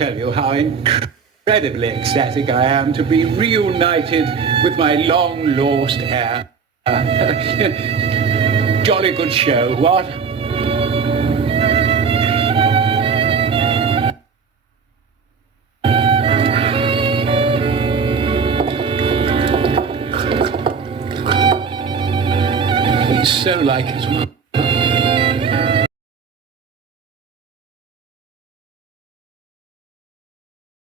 tell you how incredibly ecstatic I am to be reunited with my long-lost heir. Jolly good show, what? He's so like his mum.